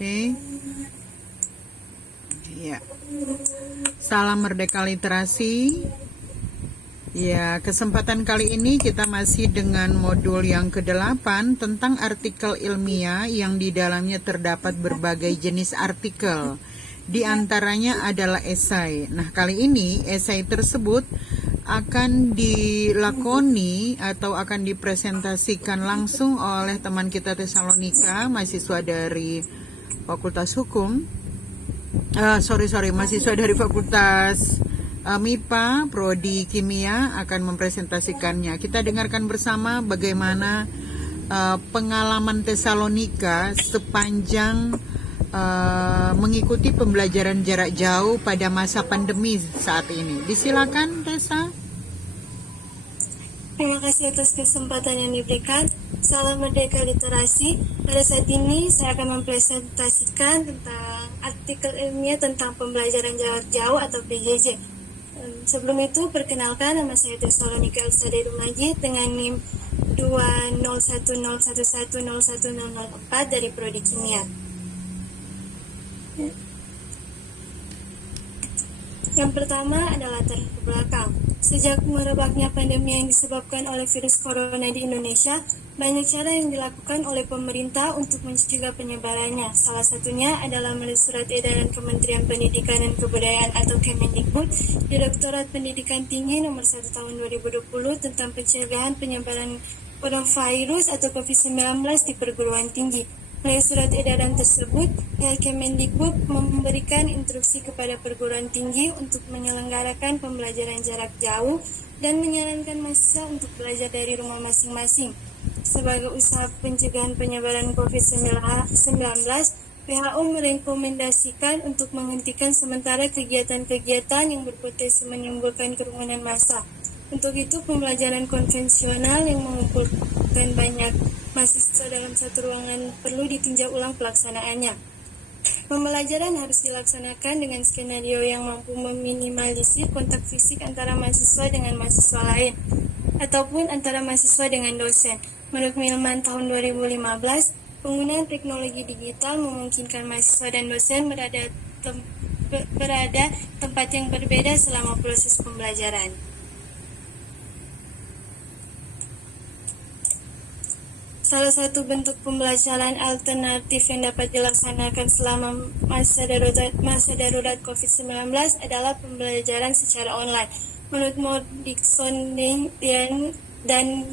Oke. Ya. Salam Merdeka Literasi. Ya, kesempatan kali ini kita masih dengan modul yang ke-8 tentang artikel ilmiah yang di dalamnya terdapat berbagai jenis artikel. Di antaranya adalah esai. Nah, kali ini esai tersebut akan dilakoni atau akan dipresentasikan langsung oleh teman kita Tesalonika, mahasiswa dari Fakultas Hukum. Mahasiswa dari Fakultas MIPA, Prodi Kimia akan mempresentasikannya. Kita dengarkan bersama bagaimana pengalaman Tesalonika sepanjang mengikuti pembelajaran jarak jauh pada masa pandemi saat ini. Disilakan, Tessa. Terima kasih atas kesempatan yang diberikan. Salam Merdeka Literasi. Pada saat ini saya akan mempresentasikan tentang artikel ilmiah tentang pembelajaran jarak jauh atau PJJ. Sebelum itu, perkenalkan, nama saya Tesalonika Elsa Majid dengan NIM 20101101004 dari Prodi Kimia. Yang pertama adalah latar belakang. Sejak merebaknya pandemi yang disebabkan oleh virus corona di Indonesia, banyak cara yang dilakukan oleh pemerintah untuk mencegah penyebarannya. Salah satunya adalah melalui surat edaran Kementerian Pendidikan dan Kebudayaan atau Kemendikbud, Direktorat Pendidikan Tinggi nomor 1 tahun 2020 tentang pencegahan penyebaran coronavirus atau COVID-19 di perguruan tinggi. Melalui surat edaran tersebut, pihak Kemendikbud memberikan instruksi kepada perguruan tinggi untuk menyelenggarakan pembelajaran jarak jauh dan menyarankan mahasiswa untuk belajar dari rumah masing-masing. Sebagai usaha pencegahan penyebaran COVID-19, WHO merekomendasikan untuk menghentikan sementara kegiatan-kegiatan yang berpotensi menimbulkan kerumunan massa. Untuk itu, pembelajaran konvensional yang mengumpulkan banyak mahasiswa dalam satu ruangan perlu ditinjau ulang pelaksanaannya. Pembelajaran harus dilaksanakan dengan skenario yang mampu meminimalisir kontak fisik antara mahasiswa dengan mahasiswa lain, ataupun antara mahasiswa dengan dosen. Menurut Milman tahun 2015, penggunaan teknologi digital memungkinkan mahasiswa dan dosen berada tempat yang berbeda selama proses pembelajaran. Salah satu bentuk pembelajaran alternatif yang dapat dilaksanakan selama masa darurat COVID-19 adalah pembelajaran secara online. Menurut Maud Dixon dan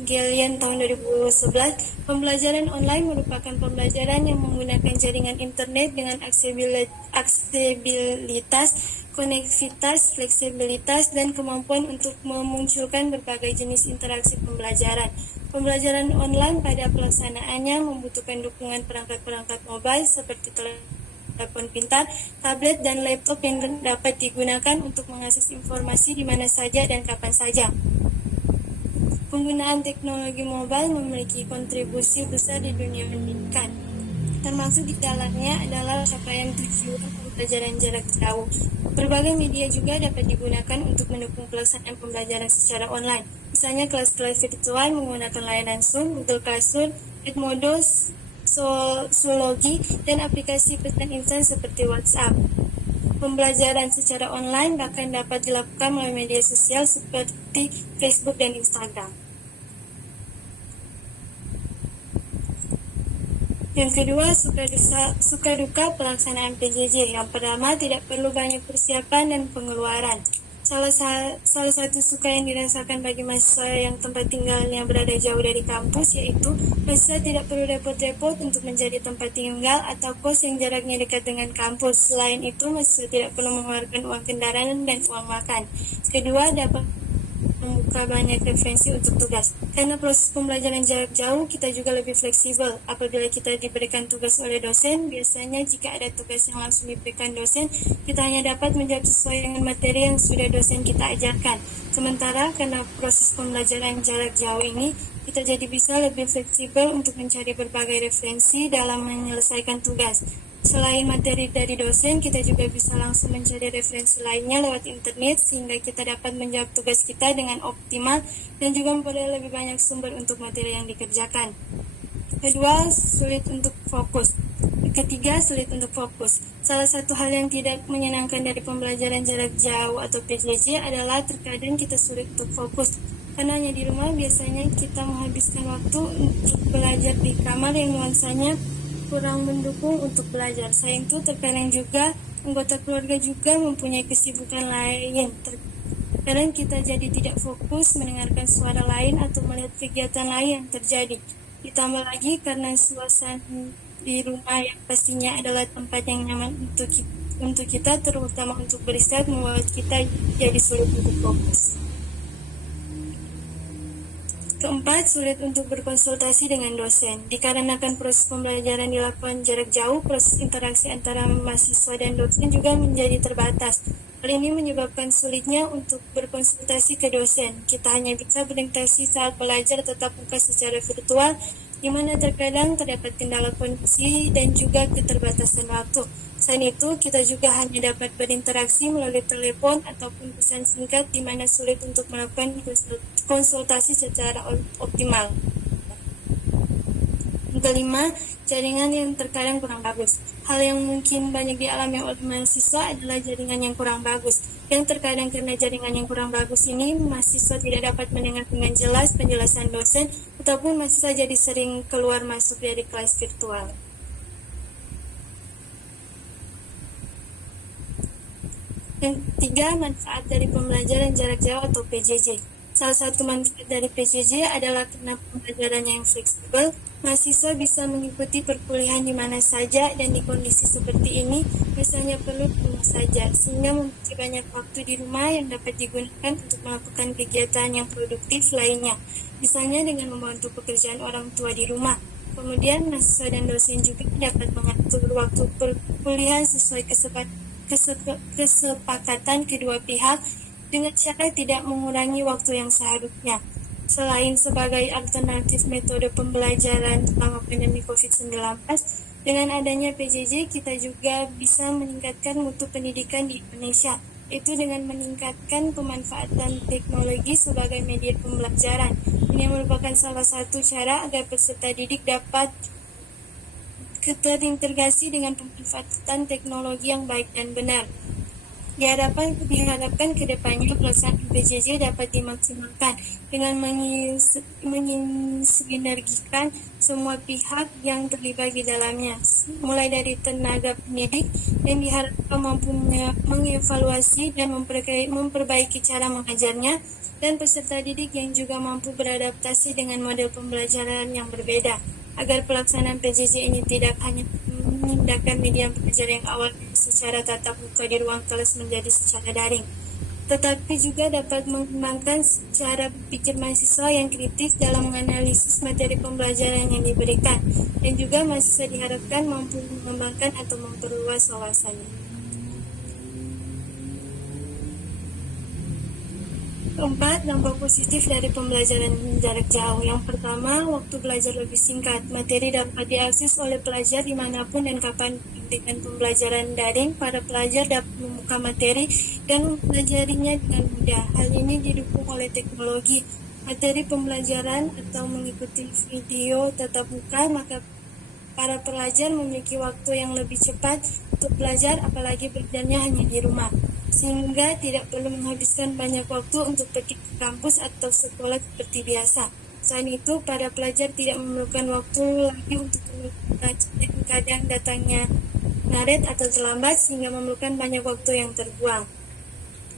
Gillian tahun 2011, pembelajaran online merupakan pembelajaran yang menggunakan jaringan internet dengan aksesibilitas, konektivitas, fleksibilitas, dan kemampuan untuk memunculkan berbagai jenis interaksi pembelajaran. Pembelajaran online pada pelaksanaannya membutuhkan dukungan perangkat-perangkat mobile seperti telepon pintar, tablet, dan laptop yang dapat digunakan untuk mengakses informasi di mana saja dan kapan saja. Penggunaan teknologi mobile memiliki kontribusi besar di dunia pendidikan. Termasuk di dalamnya adalah capaian tujuan pembelajaran jarak jauh. Berbagai media juga dapat digunakan untuk mendukung pelaksanaan pembelajaran secara online. Misalnya kelas-kelas virtual menggunakan layanan Zoom, Google Classroom, Edmodo, Zoologi, dan aplikasi pesan instan seperti WhatsApp. Pembelajaran secara online bahkan dapat dilakukan melalui media sosial seperti Facebook dan Instagram. Yang kedua, suka duka pelaksanaan PJJ. Yang pertama, tidak perlu banyak persiapan dan pengeluaran. Salah satu suka yang dirasakan bagi mahasiswa yang tempat tinggalnya berada jauh dari kampus, yaitu mahasiswa tidak perlu repot-repot untuk mencari tempat tinggal atau kos yang jaraknya dekat dengan kampus. Selain itu, mahasiswa tidak perlu mengeluarkan uang kendaraan dan uang makan. Kedua, dapat membuka banyak referensi untuk tugas. Karena proses pembelajaran jarak jauh, kita juga lebih fleksibel. Apabila kita diberikan tugas oleh dosen, biasanya jika ada tugas yang langsung diberikan dosen, kita hanya dapat menjawab sesuai dengan materi yang sudah dosen kita ajarkan. Sementara karena proses pembelajaran jarak jauh ini, kita jadi bisa lebih fleksibel untuk mencari berbagai referensi dalam menyelesaikan tugas. Selain materi dari dosen, kita juga bisa langsung mencari referensi lainnya lewat internet sehingga kita dapat menjawab tugas kita dengan optimal dan juga memperoleh lebih banyak sumber untuk materi yang dikerjakan. Kedua, sulit untuk fokus. Ketiga, sulit untuk fokus. Salah satu hal yang tidak menyenangkan dari pembelajaran jarak jauh atau PJJ adalah terkadang kita sulit untuk fokus. Karena hanya di rumah biasanya kita menghabiskan waktu untuk belajar di kamar yang nuansanya kurang mendukung untuk belajar. Selain itu, terkadang juga anggota keluarga juga mempunyai kesibukan lain. Terkadang kita jadi tidak fokus mendengarkan suara lain atau melihat kegiatan lain yang terjadi. Ditambah lagi karena suasana di rumah yang pastinya adalah tempat yang nyaman untuk kita, terutama untuk beristirahat, membuat kita jadi sulit untuk fokus. Keempat, sulit untuk berkonsultasi dengan dosen. Dikarenakan proses pembelajaran dilakukan jarak jauh, proses interaksi antara mahasiswa dan dosen juga menjadi terbatas. Hal ini menyebabkan sulitnya untuk berkonsultasi ke dosen. Kita hanya bisa berinteraksi saat belajar tatap muka secara virtual, di mana terkadang terdapat kendala kondisi dan juga keterbatasan waktu. Selain itu, kita juga hanya dapat berinteraksi melalui telepon ataupun pesan singkat, di mana sulit untuk melakukan konsultasi secara optimal. Kelima, jaringan yang terkadang kurang bagus. Hal yang mungkin banyak dialami oleh mahasiswa adalah jaringan yang kurang bagus. Yang terkadang karena jaringan yang kurang bagus ini, mahasiswa tidak dapat mendengar dengan jelas penjelasan dosen, ataupun mahasiswa jadi sering keluar masuk dari kelas virtual. Yang ketiga, manfaat dari pembelajaran jarak jauh atau PJJ. Salah satu manfaat dari PJJ adalah karena pembelajarannya yang fleksibel, mahasiswa bisa mengikuti perkuliahan di mana saja dan di kondisi seperti ini, misalnya perlu di rumah saja, sehingga memiliki banyak waktu di rumah yang dapat digunakan untuk melakukan kegiatan yang produktif lainnya, misalnya dengan membantu pekerjaan orang tua di rumah. Kemudian, mahasiswa dan dosen juga dapat mengatur waktu perkuliahan sesuai kesepakatan kedua pihak dengan cara tidak mengurangi waktu yang seharusnya. Selain sebagai alternatif metode pembelajaran selama pandemi COVID-19, dengan adanya PJJ kita juga bisa meningkatkan mutu pendidikan di Indonesia, yaitu dengan meningkatkan pemanfaatan teknologi sebagai media pembelajaran. Ini merupakan salah satu cara agar peserta didik dapat terintegrasi dengan pemanfaatan teknologi yang baik dan benar. Diharapkan ke depannya pelaksanaan PJJ dapat dimaksimalkan dengan mensinergikan semua pihak yang terlibat di dalamnya, mulai dari tenaga pendidik yang diharapkan mampu mengevaluasi dan memperbaiki cara mengajarnya, dan peserta didik yang juga mampu beradaptasi dengan model pembelajaran yang berbeda, agar pelaksanaan PJJ ini tidak hanya memindahkan media pembelajaran yang awalnya secara tatap muka di ruang kelas menjadi secara daring, tetapi juga dapat mengembangkan cara berpikir mahasiswa yang kritis dalam menganalisis materi pembelajaran yang diberikan, dan juga mahasiswa diharapkan mampu mengembangkan atau memperluas wawasannya. Keempat, dampak positif dari pembelajaran jarak jauh. Yang pertama, waktu belajar lebih singkat. Materi dapat diakses oleh pelajar dimanapun dan kapan. Dengan pembelajaran daring, para pelajar dapat membuka materi dan mempelajarinya dengan mudah. Hal ini didukung oleh teknologi. Materi pembelajaran atau mengikuti video tatap muka, maka para pelajar memiliki waktu yang lebih cepat untuk belajar, apalagi belajarnya hanya di rumah, sehingga tidak perlu menghabiskan banyak waktu untuk pergi ke kampus atau sekolah seperti biasa. Selain itu, para pelajar tidak memerlukan waktu lagi untuk belajar, kadang datangnya ngaret atau terlambat, sehingga memerlukan banyak waktu yang terbuang.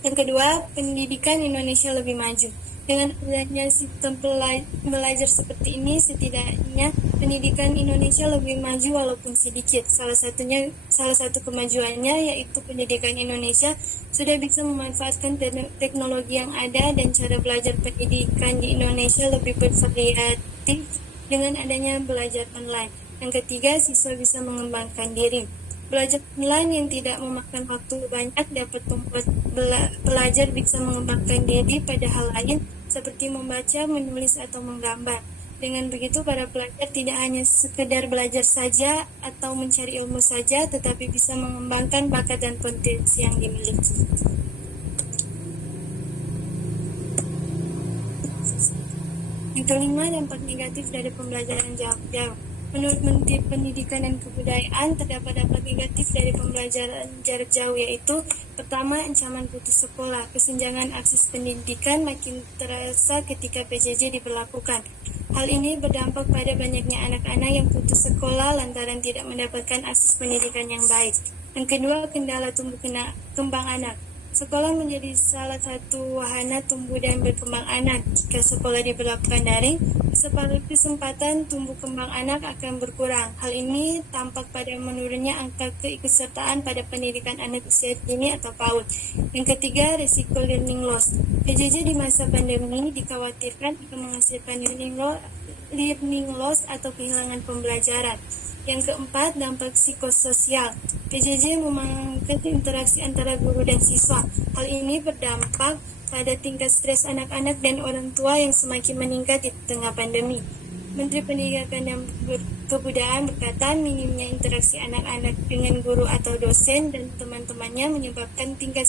Yang kedua, pendidikan Indonesia lebih maju. Dengan adanya sistem belajar seperti ini, setidaknya pendidikan Indonesia lebih maju walaupun sedikit. Salah satu kemajuannya yaitu pendidikan Indonesia sudah bisa memanfaatkan teknologi yang ada, dan cara belajar pendidikan di Indonesia lebih bervariatif dengan adanya belajar online. Yang ketiga, siswa bisa mengembangkan diri. Belajar online yang tidak memakan waktu banyak dapat membuat pelajar bisa mengembangkan diri pada hal lain seperti membaca, menulis, atau menggambar. Dengan begitu, para pelajar tidak hanya sekedar belajar saja atau mencari ilmu saja, tetapi bisa mengembangkan bakat dan potensi yang dimiliki. Yang kelima, dampak negatif dari pembelajaran jarak jauh. Menurut Menteri Pendidikan dan Kebudayaan, terdapat dampak negatif dari pembelajaran jarak jauh, yaitu pertama, ancaman putus sekolah. Kesenjangan akses pendidikan makin terasa ketika PJJ diberlakukan. Hal ini berdampak pada banyaknya anak-anak yang putus sekolah lantaran tidak mendapatkan akses pendidikan yang baik. Yang kedua, kendala tumbuh kembang anak. Sekolah menjadi salah satu wahana tumbuh dan berkembang anak. Jika sekolah diberlakukan daring, kesempatan tumbuh kembang anak akan berkurang. Hal ini tampak pada menurunnya angka keikutsertaan pada pendidikan anak usia dini atau PAUD. Yang ketiga, risiko learning loss. PJJ di masa pandemi dikhawatirkan akan menghasilkan learning loss atau kehilangan pembelajaran. Yang keempat, dampak psikososial. PJJ memangkas interaksi antara guru dan siswa. Hal ini berdampak pada tingkat stres anak-anak dan orang tua yang semakin meningkat di tengah pandemi. Menteri Pendidikan dan Kebudayaan berkata, minimnya interaksi anak-anak dengan guru atau dosen dan teman-temannya menyebabkan tingkat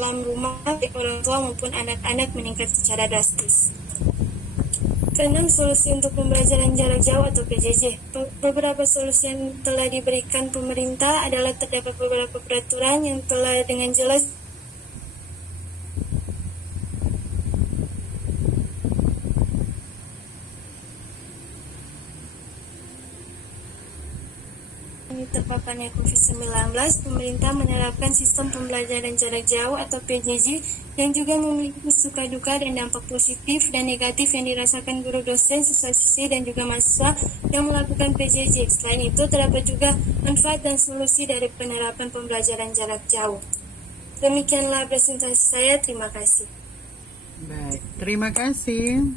dalam rumah baik orang tua maupun anak-anak meningkat secara drastis. Keenam, solusi untuk pembelajaran jarak jauh atau PJJ. Beberapa solusi yang telah diberikan pemerintah adalah terdapat beberapa peraturan yang telah dengan jelas terpaparnya COVID-19, pemerintah menerapkan sistem pembelajaran jarak jauh atau PJJ yang juga memiliki suka duka dan dampak positif dan negatif yang dirasakan guru, dosen, siswa-siswi dan juga mahasiswa yang melakukan PJJ. Selain itu, terdapat juga manfaat dan solusi dari penerapan pembelajaran jarak jauh. Demikianlah presentasi saya, terima kasih. Baik, terima kasih.